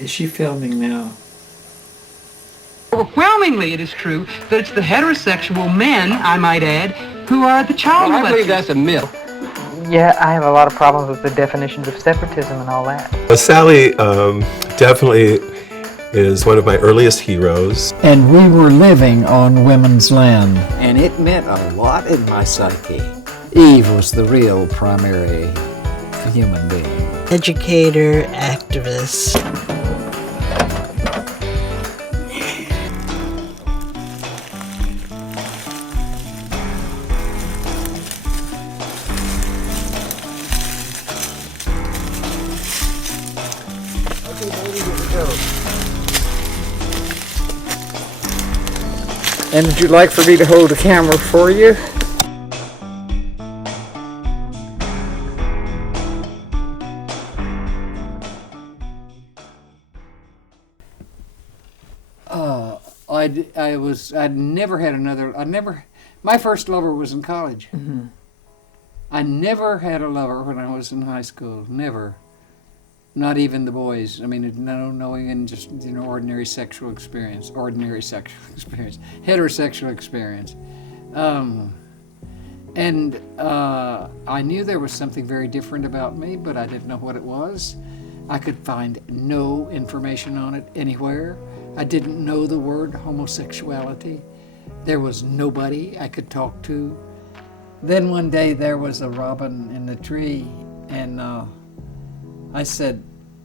Is she filming now? Overwhelmingly, it is true that it's the heterosexual men, I might add, who are the child molesters. I believe that's a myth. Yeah, I have a lot of problems with the definitions of separatism and all that. Sally definitely is one of my earliest heroes. And we were living on women's land. And it meant a lot in my psyche. Eve was the real primary human being. Educator, activist. And would you like for me to hold the camera for you? My first lover was in college. Mm-hmm. I never had a lover when I was in high school, never. Not even the boys. I mean, no knowing and just, ordinary sexual experience, heterosexual experience. I knew there was something very different about me, but I didn't know what it was. I could find no information on it anywhere. I didn't know the word homosexuality. There was nobody I could talk to. Then one day there was a robin in the tree, and I said,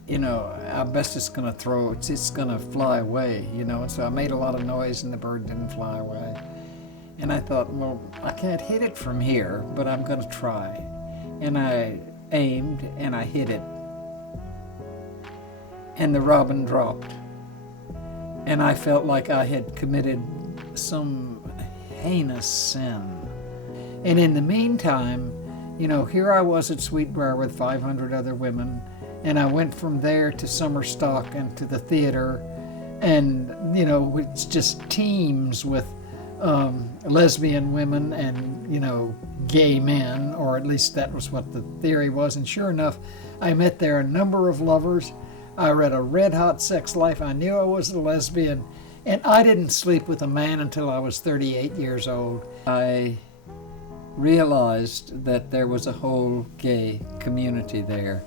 I best it's gonna it's gonna fly away, and so I made a lot of noise and the bird didn't fly away. And I thought, well, I can't hit it from here, but I'm gonna try. And I aimed and I hit it. And the robin dropped. And I felt like I had committed some heinous sin. And in the meantime, here I was at Sweetbriar with 500 other women, and I went from there to Summer Stock and to the theater, and it's just teams with lesbian women and gay men, or at least that was what the theory was. And sure enough, I met there a number of lovers. I read a Red Hot Sex Life. I knew I was a lesbian, and I didn't sleep with a man until I was 38 years old. I realized that there was a whole gay community there,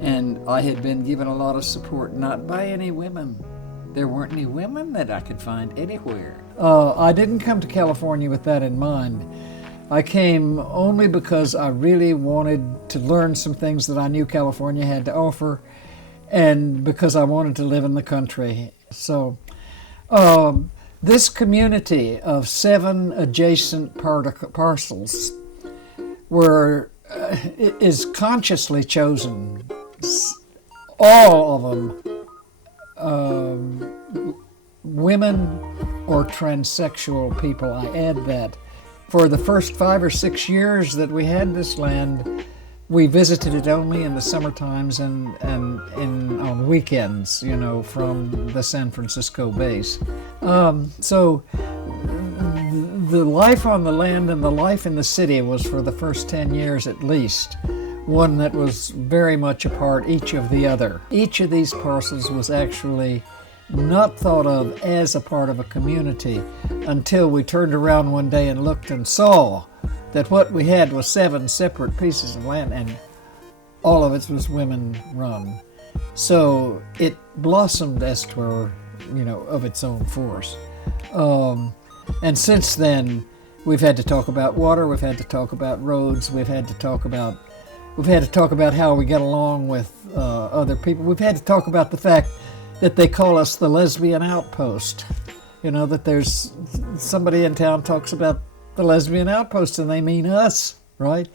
and I had been given a lot of support, not by any women. There weren't any women that I could find anywhere. I didn't come to California with that in mind. I came only because I really wanted to learn some things that I knew California had to offer, and because I wanted to live in the country. So this community of 7 adjacent parcels is consciously chosen. All of them women or transsexual people. I add that. For the first 5 or 6 years that we had this land, we visited it only in the summer times and on weekends, from the San Francisco base. So the life on the land and the life in the city was, for the first 10 years at least, one that was very much apart each of the other. Each of these parcels was actually not thought of as a part of a community until we turned around one day and looked and saw that what we had was 7 separate pieces of land, and all of it was women run. So it blossomed, as it were, of its own force. And since then, we've had to talk about water, we've had to talk about roads, we've had to talk about how we get along with other people. We've had to talk about the fact that they call us the lesbian outpost. That there's somebody in town talks about the lesbian outpost and they mean us, right?